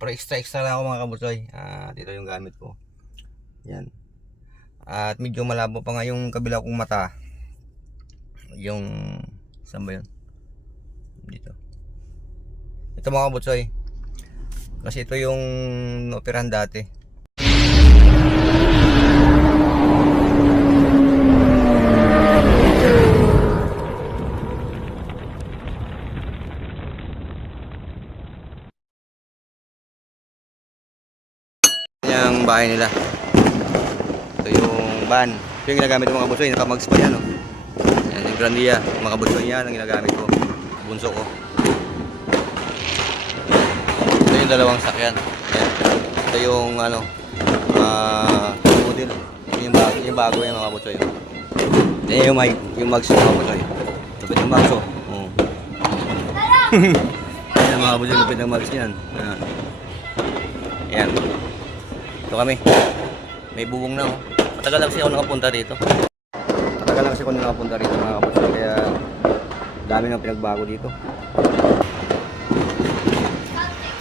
para extra lang ako mga kabutsoy. Dito yung gamit ko. Yan. At medyo malabo pa nga yung kabila kong mata. Yung saan ba yun? Dito. Ito mga kabutsoy. Kasi ito yung operahan dati. Yung bahay nila. Ito yung van. Ito yung ginagamit ng mga kabutsoy. Nakamags pa yan. Oh. Yan yung Grandia. Mga kabutsoy yan ang ginagamit ko. Bunso ko. Ito yung dalawang sakyan. Yan. Ito yung ano, model. Yung bago yung mga kabutsoy. Yan yung mags ng mga kabutsoy. Lupit yung mags oh. Yan mga kabutsoy, lupit ng mags yan. Yan. Ito kami. May bubong na oh. Matagal lang kasi ako nakapunta dito. Mga kabutsoy. Kaya dami nang pinagbago dito.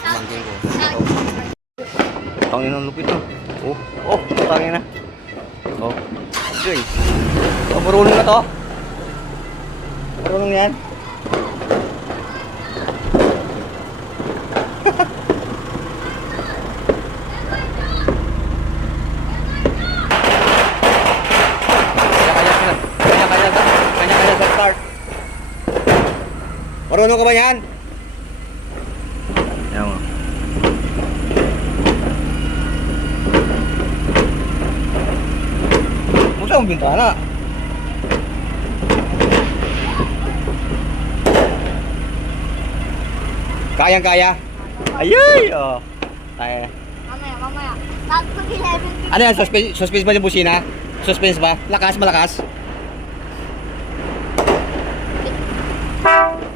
Mangking ko. Panginoon lupit no. Oh, pangin na. Oh. Okay. Oh, marunong na to. Marunong yan. Kanya-kanya sa start. Marunong ka ba yan? Yan mo. Musa ang bintana. Kayang-kaya. Ayay! Oh. Kaya. Mamaya. Tapos 11:50. Ano yan? Suspense ba yung busina? Suspense ba? Malakas?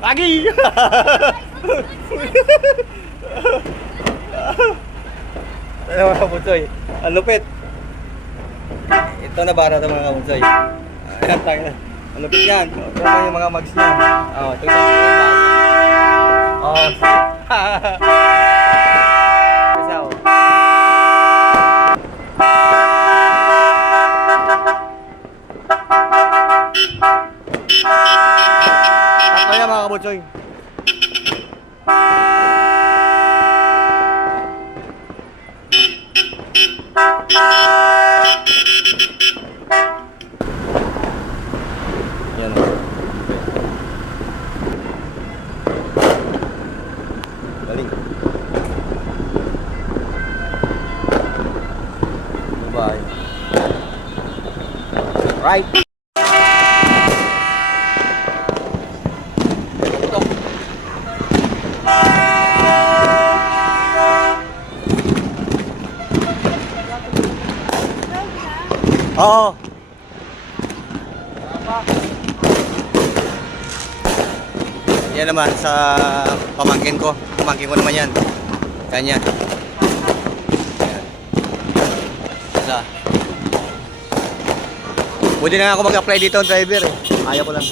Pagi! Ano mga kabutsoy? Ang lupit. Ito na ba natin mga kabutsoy? Ayan tayo na. Ang lupit yan. Ito na yung mga mags niyan. Ito yung bago. Kasaw. Tatlo yan mga kabutsoy. Yan o. Galing. Bye-bye. Right. Oo. Yan naman sa pamangkin ko. Pamangkin ko naman yan. Kanya. Yan. Isa. Pwede na ako mag-apply dito ang driver eh. Ayaw ko lang.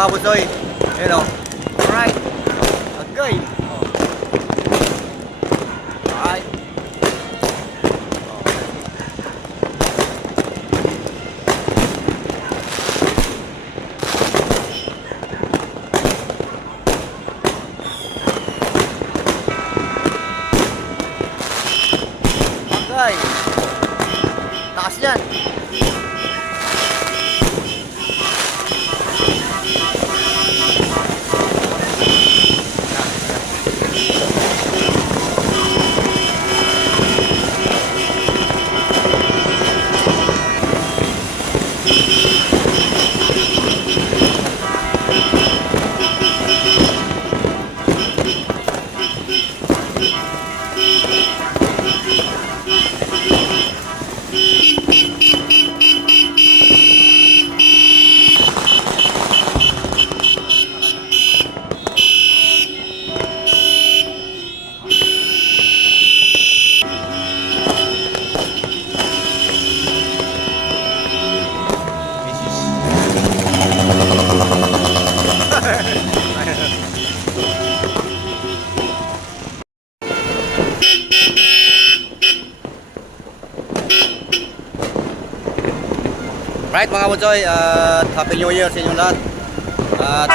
mga kabutsoy. Ayan o. Alright. Okay. Oh. Alright. Okay. Taas yan. Right mga kabutsoy, at Happy New Year sa inyong lahat. At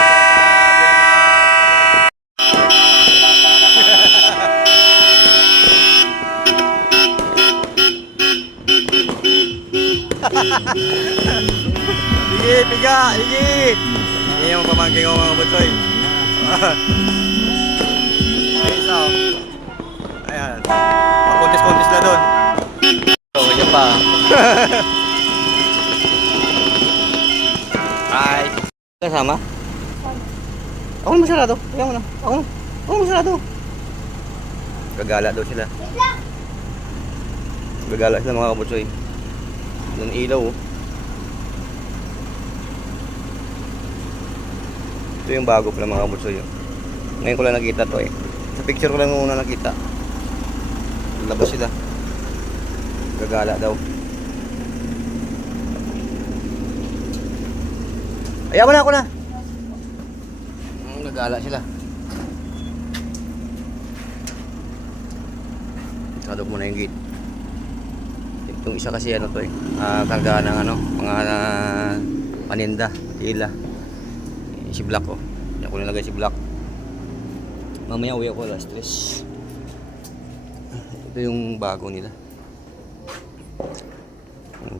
Sige, piga, sige. Hindi yung pamangking ko mga kabutsoy. Ayun sa oh. Ayan. Pakuntis-kuntis na doon. So, yun pa. Hi. Kasama? Ako na masarado. Ayaw mo na. Ako na masarado. Gagala daw sila. Gagala sila mga kabutsoy. Doon ilaw oh. Ito yung bago pala mga kabutsoy oh. Ngayon ko lang nakita to eh. Sa picture ko lang muna nakita. Labas sila. Gagala daw. Ayaw mo na ako na. Nagala sila. Sarado mo na yung gate. Itong isa kasi ano to eh. Karga ng ano, mga paninda, tila. Si Black oh. Yan ko nilagay si Black. Mamaya uwi ako alas 3. Ito yung bago nila.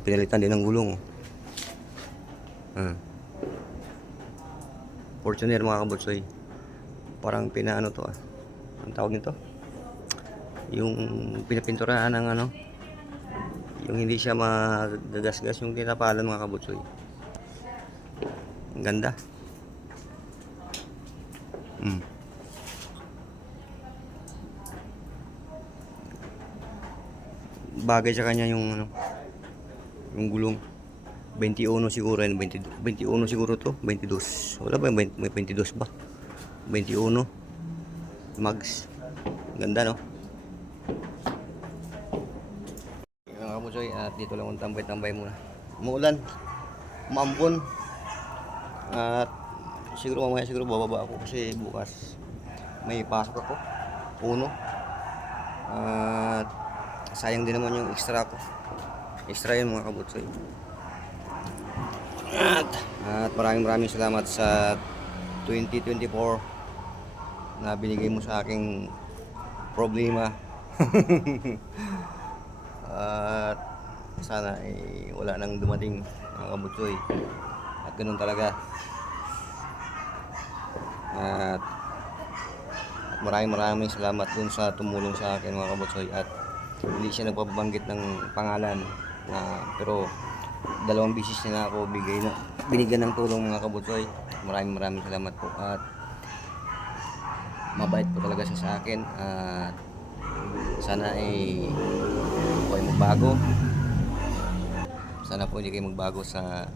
Pinalitan din ng gulong oh. Fortuner mga kabutsoy. Parang pinaano to ah. Ang tawag nito? Yung pinapinturahan ng ano. Yung hindi siya magagasgas yung tinapalan mga kabutsoy. Ang ganda. Bagay sa kanya yung ano, yung gulong. 21 siguro yan, 21 siguro to, 22. Wala ba may 22 ba? 21 mags. Ganda no? Mga kabutsoy, at dito lang ang tambay-tambay muna. Umuulan, umambon. At siguro mamaya bababa ako kasi bukas may pasok ako. Puno. At sayang din naman yung extra ko. Extra yun mga kabutsoy. At maraming salamat sa 2024 na binigay mo sa aking problema. At sana wala nang dumating mga kabutsoy. At ganun talaga. At maraming salamat dun sa tumulong sa akin mga kabutsoy. At hindi siya nagpapabanggit ng pangalan pero 2 bisis na ako binigyan ng tulong mga kabutsoy. Maraming salamat po at mabait po talaga siya sa akin at sana ako ay magbago. Sana po hindi kayo magbago sa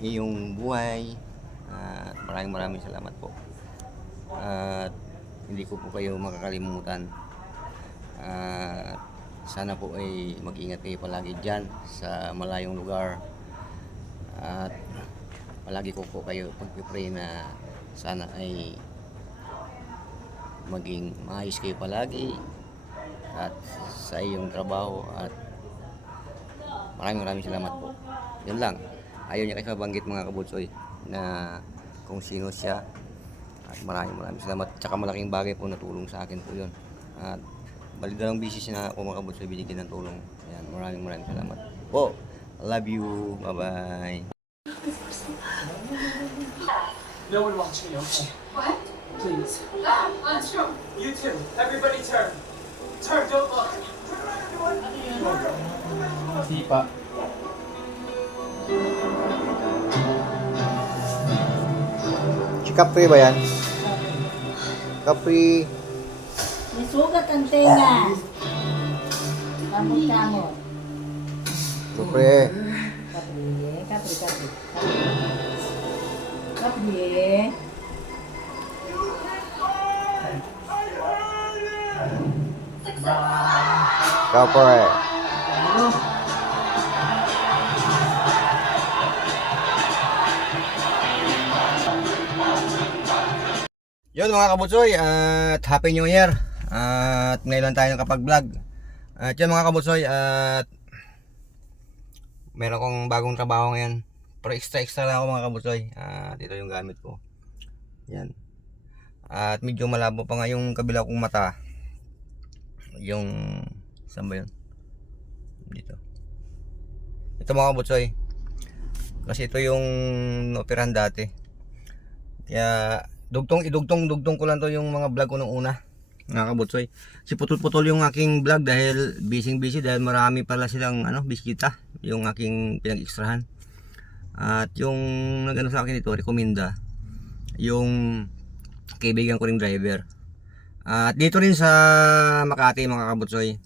iyong buhay at maraming salamat po at hindi ko po kayo makakalimutan at sana po ay mag-ingat kayo palagi dyan sa malayong lugar at palagi ko po kayo pag-pray na sana ay maging maayos kayo palagi at sa iyong trabaho, at maraming salamat po. Yun lang. Ayaw niya kasi mabanggit mga kabutsoy na kung sino siya, at maraming salamat. Tsaka malaking bagay po na tulong sa akin po yun. At dalawang bisis na ako mga kabutsoy binigyan ng tulong. Ayan, maraming salamat po. I love you. Bye bye. No one watch me, okay? What? Please. You too. Everybody turn. Turn, don't look. Hindi pa. Si Capri ba yan? Capri. May sugat ang tenga. Kamot-kamot. Capri. Kapri. Capri. Yun mga kabutsoy, at Happy New Year. At ngayon lang tayo nakapag-vlog. At yun mga kabutsoy, at meron kong bagong trabaho ngayon. Pero extra lang ako mga kabutsoy. Dito yung gamit ko. Yan. At medyo malabo pa nga yung kabila kong mata. Yung, saan ba yun? Dito. Ito mga kabutsoy. Kasi ito yung operahan dati. Kaya idugtong ko lang to yung mga vlog ko nung una, mga kabutsoy. Si putol-putol yung aking vlog dahil busy dahil marami pala silang biskita yung aking pinag-extrahan. At yung nagano sa akin ito, rekomenda yung kaibigan ko ring driver. At dito rin sa Makati mga kabutsoy.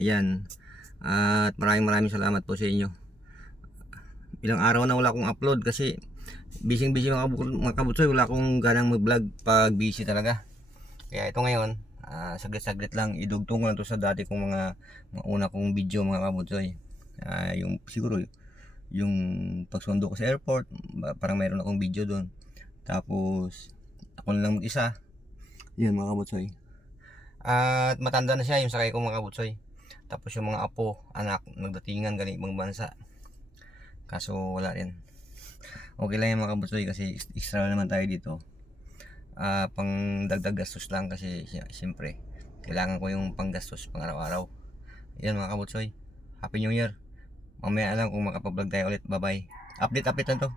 Ayan. At maraming salamat po sa inyo. Ilang araw na wala akong upload kasi busy mga kabutsoy, wala akong ganang mag-vlog pag busy talaga. Kaya ito ngayon, saglit lang, idugtong ko lang to sa dati kong mga una kong video mga kabutsoy. Yung siguro yung pagsundo ko sa airport, parang mayroon akong video doon. Tapos ako na lang mag-isa. Yan mga kabutsoy. At matanda na siya yung sakay ko mga kabutsoy. Tapos yung mga apo, anak, nagdatingan galing ibang bansa. Kaso wala rin. Okay lang yung mga kabutsoy kasi extra naman tayo dito. Pang dagdag gastos lang kasi siyempre kailangan ko yung panggastos pang araw-araw. Yan mga kabutsoy. Happy New Year. Mamaya lang kung makapag-vlog tayo ulit. Bye bye. Update lang to.